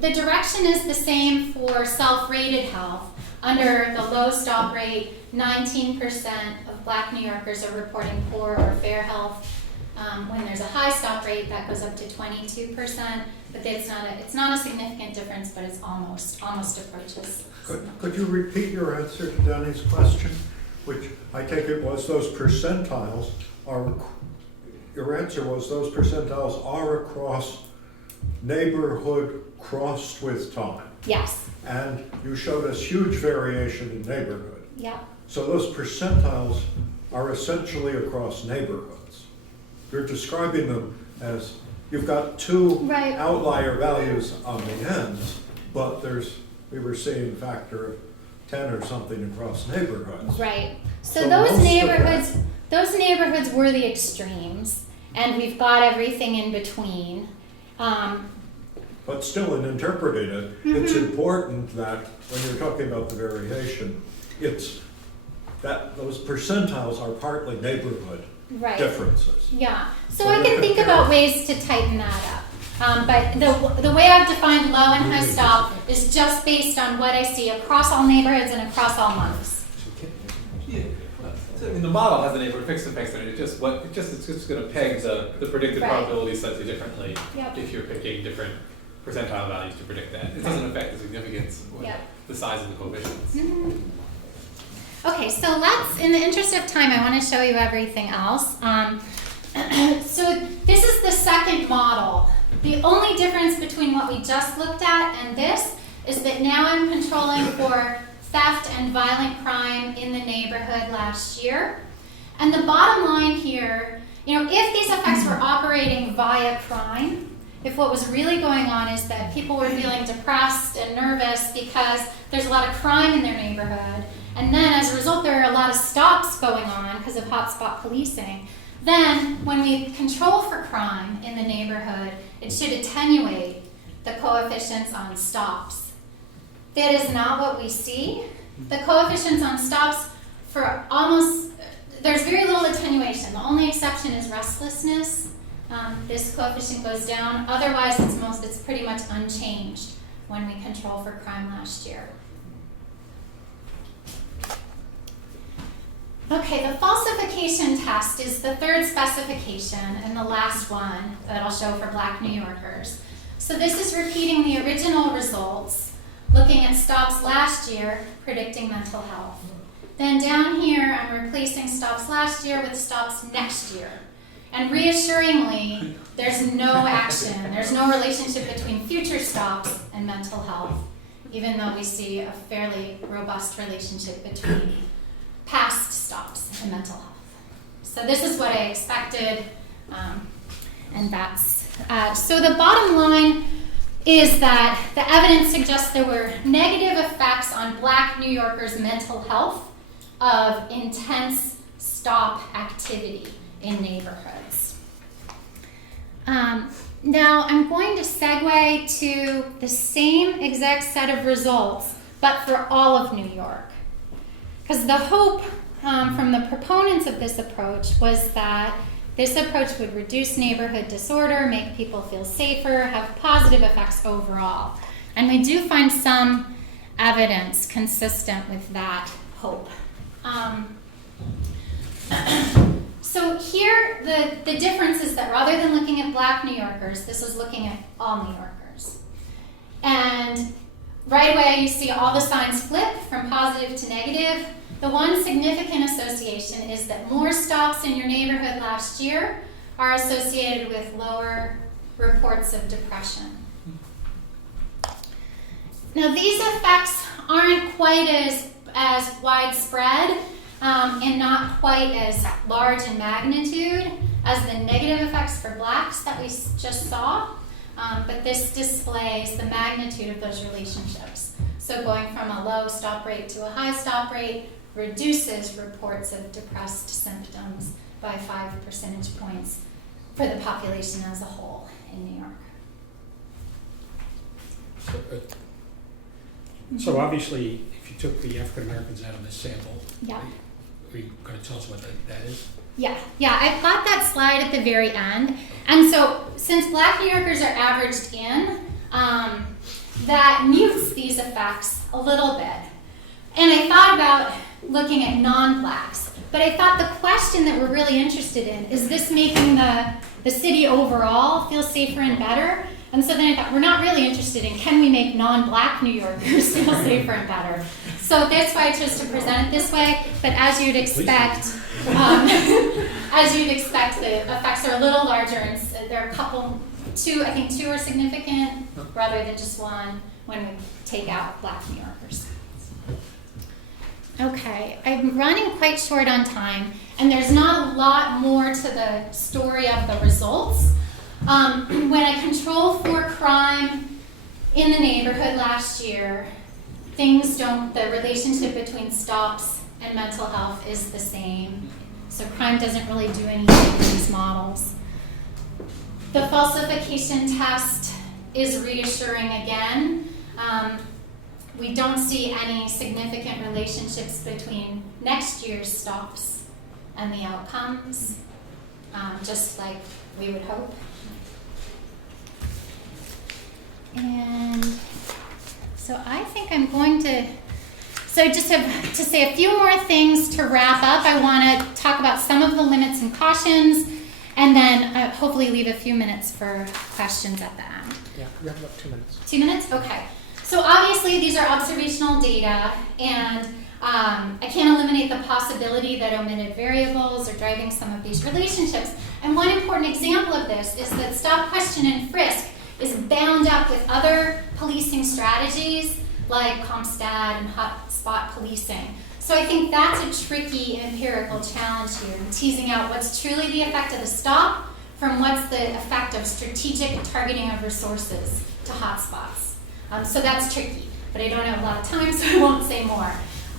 the direction is the same for self-rated health. Under the low stop rate, 19% of Black New Yorkers are reporting poor or fair health. When there's a high stop rate, that goes up to 22%. But it's not a significant difference, but it's almost approaches. Could you repeat your answer to Danny's question, which I take it was those percentiles are. Your answer was those percentiles are across neighborhood crossed with time. Yes. And you showed us huge variation in neighborhood. Yep. So those percentiles are essentially across neighborhoods. You're describing them as, you've got two Right. outlier values on the ends, but we were seeing factor of 10 or something across neighborhoods. Right. So So those most of neighborhoods were the extremes, and we've got everything in between. But still, in interpreting it, it's important that when you're talking about the variation, it's that those percentiles are partly neighborhood Right. differences. Yeah. So So I you can can think compare- about ways to tighten that up. But the way I've defined low and high stop is just based on what I see across all neighborhoods and across all months. Yeah. So, I mean, the model has a neighborhood fixed effects in it. It's just going to peg the predicted Right. probability slightly differently Yep. if you're picking different percentile values to predict that. It doesn't affect the significance or Yep. the size of the coefficients. Okay, so in the interest of time, I want to show you everything else. So this is the second model. The only difference between what we just looked at and this is that now I'm controlling for theft and violent crime in the neighborhood last year. And the bottom line here, if these effects were operating via crime, if what was really going on is that people were feeling depressed and nervous because there's a lot of crime in their neighborhood, and then as a result there are a lot of stops going on because of hotspot policing, then when we control for crime in the neighborhood, it should attenuate the coefficients on stops. That is not what we see. The coefficients on stops there's very little attenuation. The only exception is restlessness. This coefficient goes down. Otherwise, it's pretty much unchanged when we control for crime last year. Okay, the falsification test is the third specification and the last one that I'll show for Black New Yorkers. So this is repeating the original results, looking at stops last year, predicting mental health. Then down here, I'm replacing stops last year with stops next year. And reassuringly, there's no action, there's no relationship between future stops and mental health, even though we see a fairly robust relationship between past stops and mental health. So this is what I expected, and that's, so the bottom line is that the evidence suggests there were negative effects on Black New Yorkers' mental health of intense stop activity in neighborhoods. Now I'm going to segue to the same exact set of results, but for all of New York. Because the hope from the proponents of this approach was that this approach would reduce neighborhood disorder, make people feel safer, have positive effects overall. And we do find some evidence consistent with that hope. So here, the difference is that rather than looking at Black New Yorkers, this is looking at all New Yorkers. And right away, you see all the signs flip from positive to negative. The one significant association is that more stops in your neighborhood last year are associated with lower reports of depression. Now, these effects aren't quite as widespread and not quite as large in magnitude as the negative effects for Blacks that we just saw, but this displays the magnitude of those relationships. So going from a low stop rate to a high stop rate reduces reports of depressed symptoms by 5 percentage points for the population as a whole in New York. So obviously, if you took the African Americans out of this sample, Yeah. are you going to tell us what that is? Yeah, I've got that slide at the very end. And so since Black New Yorkers are averaged in, that mutes these effects a little bit. And I thought about looking at non-Blacks, but I thought the question that we're really interested in, is this making the city overall feel safer and better? And so then I thought, we're not really interested in, can we make non-Black New Yorkers feel safer and better? So that's why I chose to present it this way, but as you'd expect, the effects are a little larger, and there are I think two are significant, rather than just one when we take out Black New Yorkers. Okay, I'm running quite short on time, and there's not a lot more to the story of the results. When I control for crime in the neighborhood last year, the relationship between stops and mental health is the same. So crime doesn't really do anything in these models. The falsification test is reassuring again. We don't see any significant relationships between next year's stops and the outcomes, just like we would hope. And so I think I'm going to, so just to say a few more things to wrap up. I want to talk about some of the limits and cautions, and then hopefully leave a few minutes for questions at the end. Yeah, we have about 2 minutes. 2 minutes? Okay. So obviously these are observational data, and I can't eliminate the possibility that omitted variables are driving some of these relationships. And one important example of this is that stop, question, and frisk is bound up with other policing strategies like CompStat and hotspot policing. So I think that's a tricky empirical challenge here, teasing out what's truly the effect of the stop from what's the effect of strategic targeting of resources to hotspots. So that's tricky, but I don't have a lot of time, so I won't say more.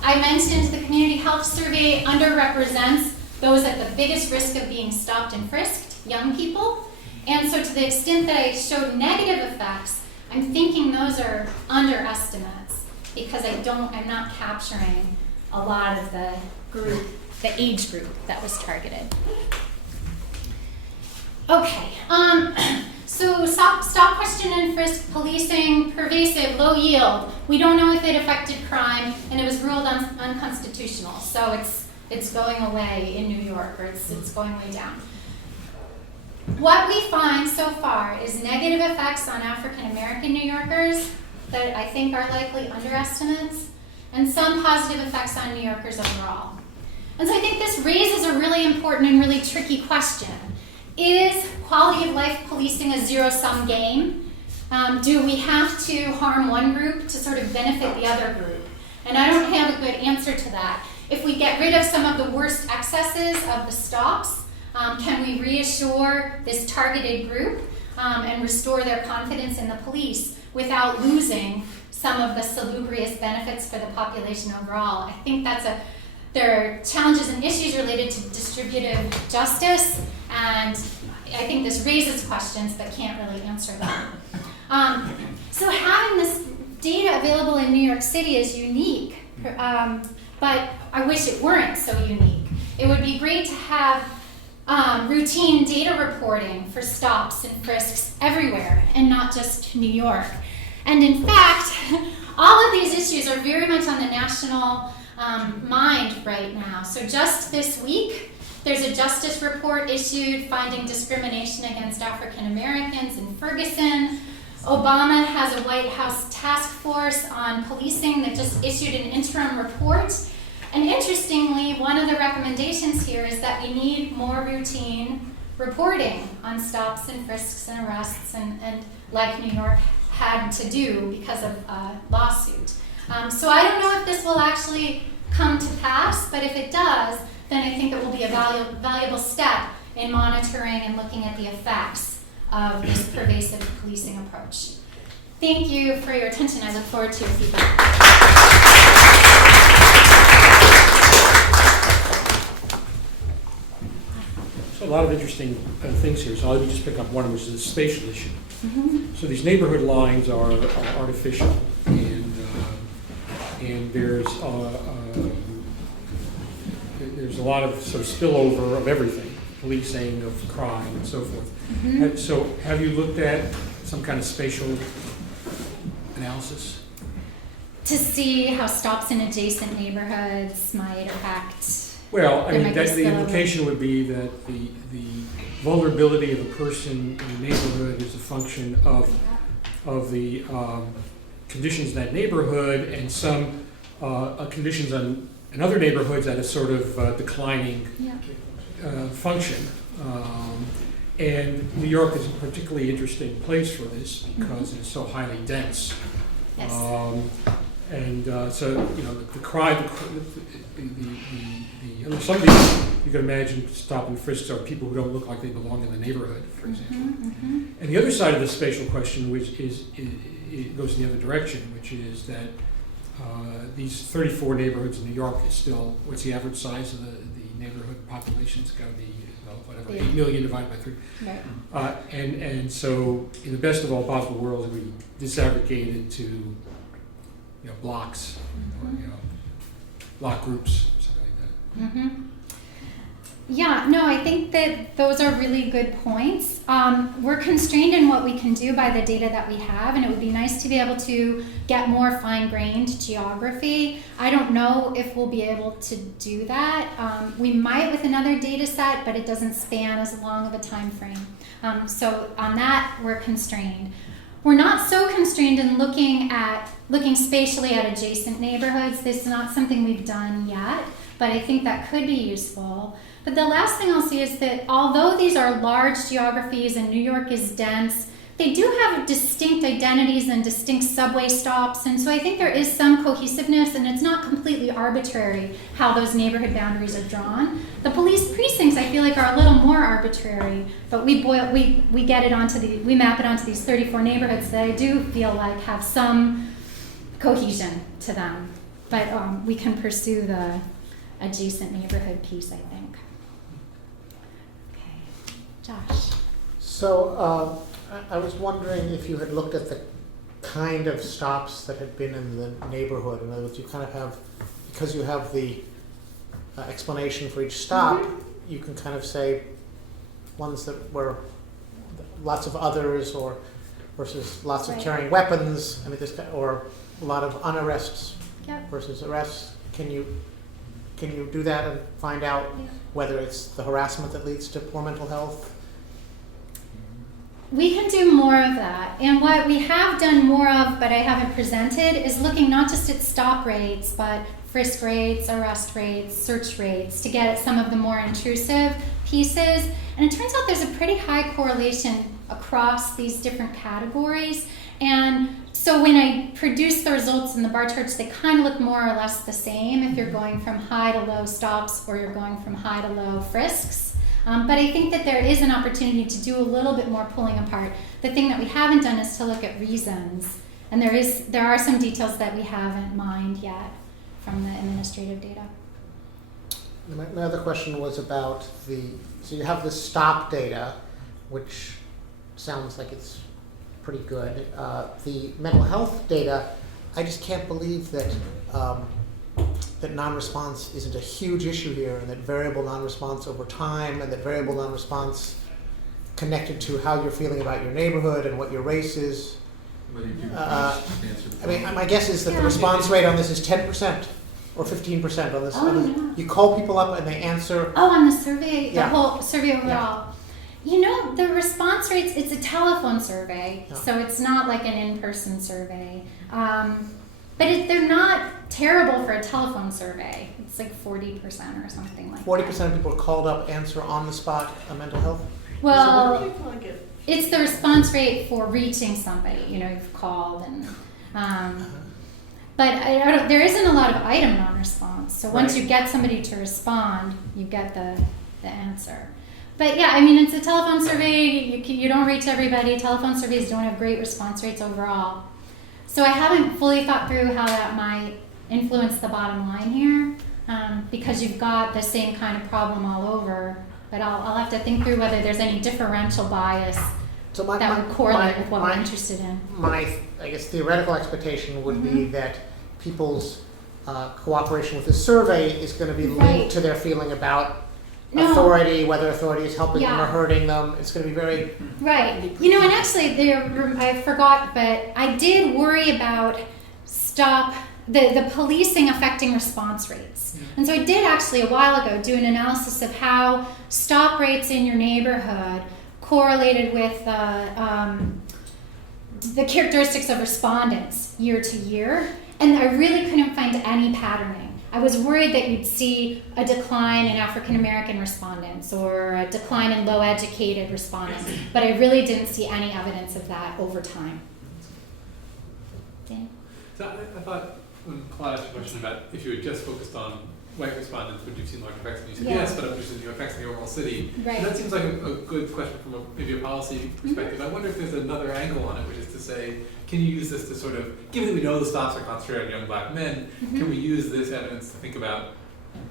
I mentioned the community health survey underrepresents those at the biggest risk of being stopped and frisked, young people. And so to the extent that I showed negative effects, I'm thinking those are underestimates because I'm not capturing a lot of the age group that was targeted. Okay, so stop, question, and frisk policing, pervasive, low yield. We don't know if it affected crime, and it was ruled unconstitutional. So it's going away in New York, or it's going way down. What we find so far is negative effects on African American New Yorkers that I think are likely underestimates, and some positive effects on New Yorkers overall. And so I think this raises a really important and really tricky question. Is quality of life policing a zero-sum game? Do we have to harm one group to sort of benefit the other group? And I don't have a good answer to that. If we get rid of some of the worst excesses of the stops, can we reassure this targeted group and restore their confidence in the police without losing some of the salubrious benefits for the population overall? I think there are challenges and issues related to distributive justice, and I think this raises questions but can't really answer them. So having this data available in New York City is unique, but I wish it weren't so unique. It would be great to have routine data reporting for stops and frisks everywhere and not just New York. And in fact, all of these issues are very much on the national mind right now. So just this week, there's a justice report issued finding discrimination against African Americans in Ferguson. Obama has a White House task force on policing that just issued an interim report. And interestingly, one of the recommendations here is that we need more routine reporting on stops and frisks and arrests, and like New York had to do because of a lawsuit. So I don't know if this will actually come to pass, but if it does, then I think it will be a valuable step in monitoring and looking at the effects of this pervasive policing approach. Thank you for your attention. I look forward to your feedback. So a lot of interesting things here. So let me just pick up one, which is the spatial issue. Mm-hmm. So these neighborhood lines are artificial, and there's a lot of sort of spillover of everything, policing, of crime, and so forth. Mm-hmm. So have you looked at some kind of spatial analysis? To see how stops in adjacent neighborhoods might affect. Well, I There mean, might be the spillover. implication would be that the vulnerability of a person in the neighborhood is a function of the conditions in that neighborhood and some conditions in other neighborhoods at a sort of declining function. And New York is a particularly interesting place for this because it's so highly dense. Yes. So, you know, the crime, some of these, you can imagine stop and frisks are people who don't look like they belong in the neighborhood, for example. And the other side of the spatial question, which it goes in the other direction, which is that these 34 neighborhoods in New York is still, what's the average size of the neighborhood population? It's got to be, whatever, 8 million divided by 3. Right. And so, in the best of all possible worlds, we disaggregate it to, blocks, or, block groups, something like that. Yeah, no, I think that those are really good points. We're constrained in what we can do by the data that we have, and it would be nice to be able to get more fine-grained geography. I don't know if we'll be able to do that. We might with another data set, but it doesn't span as long of a time frame. So on that, we're constrained. We're not so constrained in looking spatially at adjacent neighborhoods. This is not something we've done yet, but I think that could be useful. But the last thing I'll say is that although these are large geographies and New York is dense, they do have distinct identities and distinct subway stops, and so I think there is some cohesiveness, and it's not completely arbitrary how those neighborhood boundaries are drawn. The police precincts, I feel like, are a little more arbitrary, but we map it onto these 34 neighborhoods that I do feel like have some cohesion to them. But we can pursue the adjacent neighborhood piece, I think. Okay, Josh. So I was wondering if you had looked at the kind of stops that had been in the neighborhood. In other words, you kind of have, because you have the explanation for each stop, you can kind of say ones that were lots of others, or versus lots of carrying weapons. I mean, or a lot of unarrests versus arrests. Can you do that and find out whether it's the harassment that leads to poor mental health? We can do more of that. And what we have done more of, but I haven't presented, is looking not just at stop rates, but frisk rates, arrest rates, search rates, to get at some of the more intrusive pieces. And it turns out there's a pretty high correlation across these different categories. And so when I produce the results in the bar charts, they kind of look more or less the same if you're going from high to low stops or you're going from high to low frisks. But I think that there is an opportunity to do a little bit more pulling apart. The thing that we haven't done is to look at reasons. And there are some details that we haven't mined yet from the administrative data. My other question was about so you have the stop data, which sounds like it's pretty good. The mental health data, I just can't believe that that non-response isn't a huge issue here, and that variable non-response over time, and that variable non-response connected to how you're feeling about your neighborhood and what your race is. I mean, my guess is that the response rate on this is 10% or 15% on this. No. You call people up and they answer. Oh, on the survey, the whole survey overall. Yeah. The response rates, it's a telephone survey, so it's not like an in-person survey. But they're not terrible for a telephone survey. It's like 40% or something like 40% that. of people called up answer on the spot a mental health? Well, it's the response rate for reaching somebody. You've called and. But there isn't a lot of item non-response. So once you get somebody to respond, you get the answer. But yeah, I mean, it's a telephone survey. You don't reach everybody. Telephone surveys don't have great response rates overall. So I haven't fully thought through how that might influence the bottom line here, because you've got the same kind of problem all over. But I'll have to think through whether there's any differential bias that would correlate with what we're interested in. My, I guess, theoretical expectation would be that people's cooperation with the survey is going to be linked to their feeling about authority, whether authority is helping them or hurting them. It's going to be very... Right. And actually, I forgot, but I did worry about the policing affecting response rates. And so I did actually a while ago do an analysis of how stop rates in your neighborhood correlated with the characteristics of respondents year to year. And I really couldn't find any patterning. I was worried that you'd see a decline in African American respondents or a decline in low educated respondents, but I really didn't see any evidence of that over time. Dan? So I thought when Claude asked a question about if you had just focused on white respondents, would you have seen large effects? And you said Yeah. yes, but I'm interested in the effects in the overall city. Right. And that seems like a good question from maybe a policy perspective. I wonder if there's another angle on it, which is to say, can you use this to sort of, given that we know the stops are concentrated on young black men, can we use this evidence to think about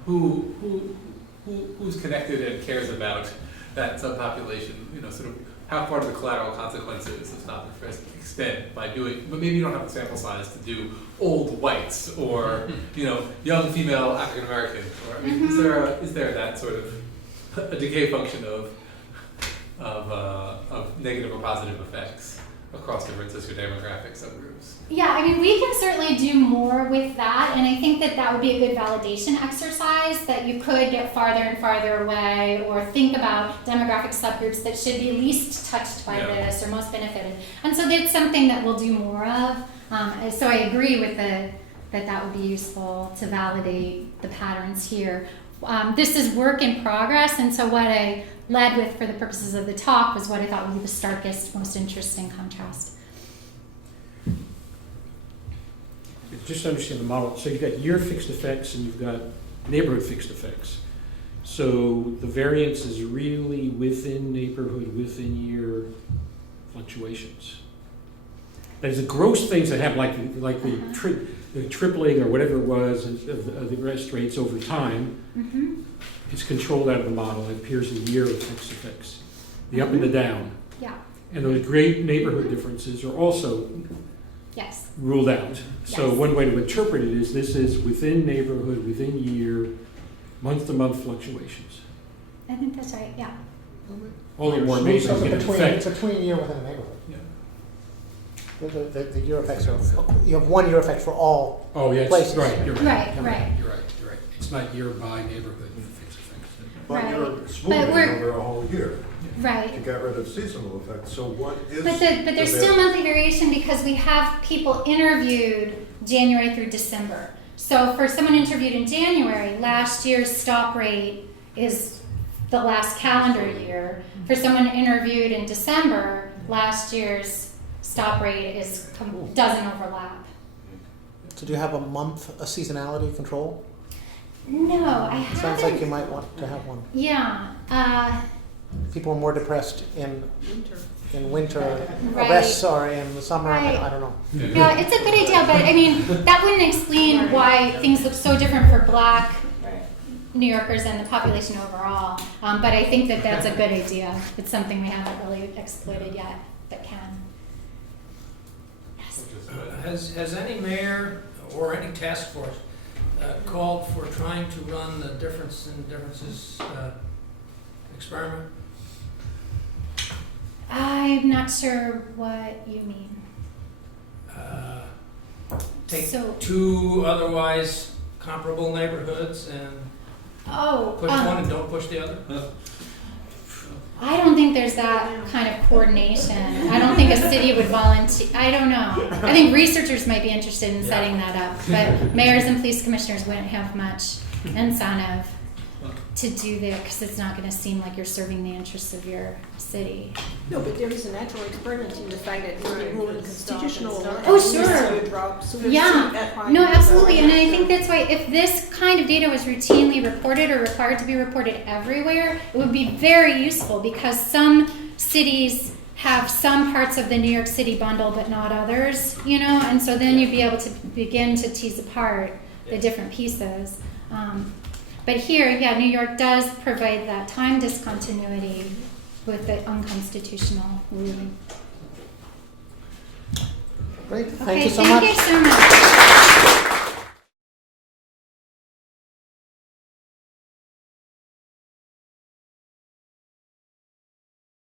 who's connected and cares about that subpopulation, sort of how far do the collateral consequences of stop and frisk extend by doing, but maybe you don't have the sample size to do old whites or, young female African American, or, I mean, is there that sort of a decay function of negative or positive effects across different sociodemographic subgroups? Yeah, I mean, we can certainly do more with that, and I think that would be a good validation exercise, that you could get farther and farther away or think about demographic subgroups that should be least touched by this or most benefited. And so that's something that we'll do more of. So I agree with that would be useful to validate the patterns here. This is work in progress, and so what I led with for the purposes of the talk was what I thought would be the starkest, most interesting contrast. Just to understand the model, so you've got year fixed effects and you've got neighborhood fixed effects. So the variance is really within neighborhood, within year fluctuations. There's the gross things that happen, like the tripling or whatever it was of the arrest rates over time. It's controlled out of the model. It appears in year fixed effects, the up and the down. Yeah. And those great neighborhood differences are also ruled out. So one way to interpret it is this is within neighborhood, within year, month-to-month fluctuations. I think that's right, yeah. All the more amazing So in effect. between year within a neighborhood. Yeah. The year effects are, you have 1 year effect for all places. Right, you're right. Right, right. You're right. It's not year by neighborhood fixed effects. But Right. you're smoothing over a whole year Right. to get rid of seasonal effects. So what is? But there's still monthly variation because we have people interviewed January through December. So for someone interviewed in January, last year's stop rate is the last calendar year. For someone interviewed in December, last year's stop rate doesn't overlap. So do you have a seasonality control? No, I haven't. Sounds like you might want to have one. Yeah. People are more depressed in winter Right. arrests or in the summer. Right. I don't know. Yeah, it's a good idea, but I mean, that wouldn't explain why things look so different for Black New Yorkers and the population overall. But I think that that's a good idea. It's something we haven't really exploited yet, but can. Yes. Has any mayor or any task force called for trying to run the differences experiment? I'm not sure what you mean. Take So- two otherwise comparable neighborhoods and push one and don't push the other? I don't think there's that kind of coordination. I don't think a city would volunteer. I don't know. I think researchers might be interested in setting that up, but mayors and police commissioners wouldn't have much incentive to do that because it's not going to seem like you're serving the interests of your city. No, but there is a natural experiment in the fact that if you rule in constitutional. Oh, sure. Yeah. No, absolutely. And I think that's why if this kind of data was routinely reported or required to be reported everywhere, it would be very useful because some cities have some parts of the New York City bundle but not others, and so then you'd be able to begin to tease apart the different pieces. But here, New York does provide that time discontinuity with the unconstitutional ruling. Great. Thank Okay, you so much. Thank you so much.